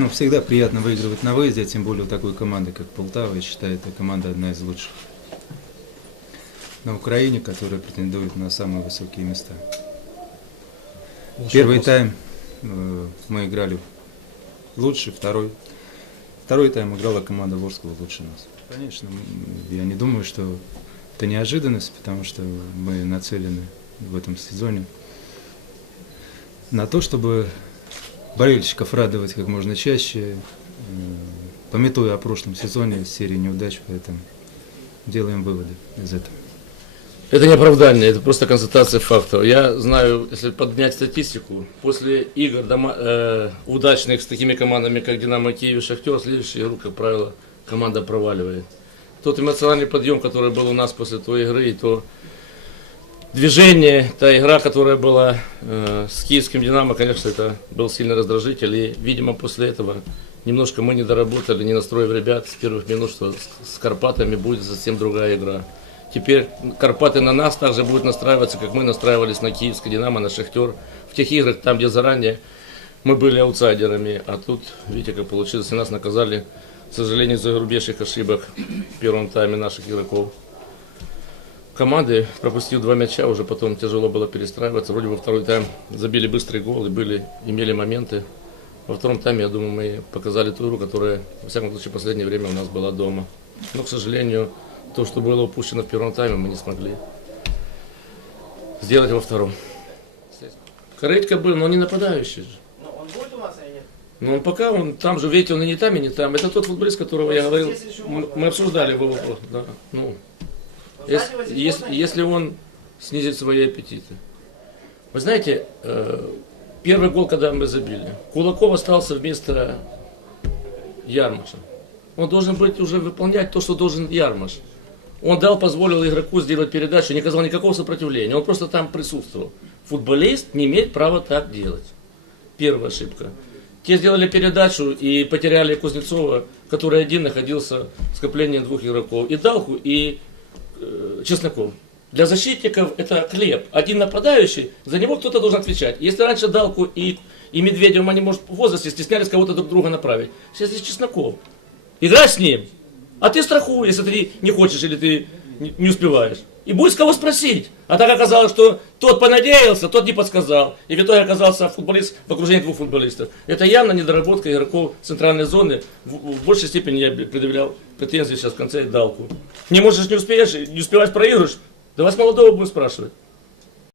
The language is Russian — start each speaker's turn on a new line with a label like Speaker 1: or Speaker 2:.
Speaker 1: Ну, всегда приятно выигрывать на выезде, а тем более у такой команды, как Полтава. Я считаю, эта команда одна из лучших на Украине, которая претендует на самые высокие места. Первый тайм э, мы играли лучше, второй. Второй тайм играла команда Ворского лучше нас. Конечно, я не думаю, что это неожиданность, потому что мы нацелены в этом сезоне на то, чтобы болельщиков радовать как можно чаще, пометуя о прошлом сезоне, серии неудач, поэтому делаем выводы из этого.
Speaker 2: Это не оправдание, это просто констатация фактов. Я знаю, если поднять статистику, после игр дома- э, удачных с такими командами, как Динамо Киев и Шахтер, следующую игру, как правило, команда проваливает. Тот эмоциональный подъем, который был у нас после той игры, и то движение, та игра, которая была э, с киевским Динамо, конечно, это был сильный раздражитель. И, видимо, после этого немножко мы не доработали, не настроив ребят с первых минут, что с, с Карпатами будет совсем другая игра. Теперь Карпаты на нас также будут настраиваться, как мы настраивались на Киевский Динамо, на Шахтер. В тех играх, там, где заранее мы были аутсайдерами, а тут, видите, как получилось, и нас наказали, к сожалению, за грубейших ошибок в первом тайме наших игроков. Команды, пропустив два мяча, уже потом тяжело было перестраиваться. Вроде бы второй тайм забили быстрый гол и были, имели моменты. Во втором тайме, я думаю, мы показали ту игру, которая, во всяком случае, в последнее время у нас была дома. Но, к сожалению, то, что было упущено в первом тайме, мы не смогли сделать во втором. Корытько был, но не нападающий же.
Speaker 3: Ну, он будет у нас или нет?
Speaker 2: Но он пока, он там же, видите, он и не там, и не там. Это тот футболист, которого я говорил, мы обсуждали его вопрос. Да. Ну, если, если, если он снизит свои аппетиты. Вы знаете, э, первый гол, когда мы забили, Кулаков остался вместо Ярмаша. Он должен быть уже выполнять то, что должен Ярмаш. Он дал, позволил игроку сделать передачу, не оказал никакого сопротивления. Он просто там присутствовал. Футболист не имеет права так делать. Первая ошибка. Те сделали передачу и потеряли Кузнецова, который один находился в скоплении двух игроков. И Далху, и э, Чесноков. Для защитников это хлеб. Один нападающий, за него кто-то должен отвечать. Если раньше Далку и, и Медведевым они, может, в возрасте стеснялись кого-то друг друга направить. Сейчас здесь Чесноков. Играй с ним. А ты страхуй, если ты не хочешь или ты не успеваешь. И будет с кого спросить. А так оказалось, что тот понадеялся, тот не подсказал. И в итоге оказался футболист в окружении двух футболистов. Это явно недоработка игроков центральной зоны. В, в большей степени я предъявлял претензии сейчас в конце Далку. Не можешь, не успеешь, не успеваешь, проигрываешь. Да вас молодого будем спрашивать.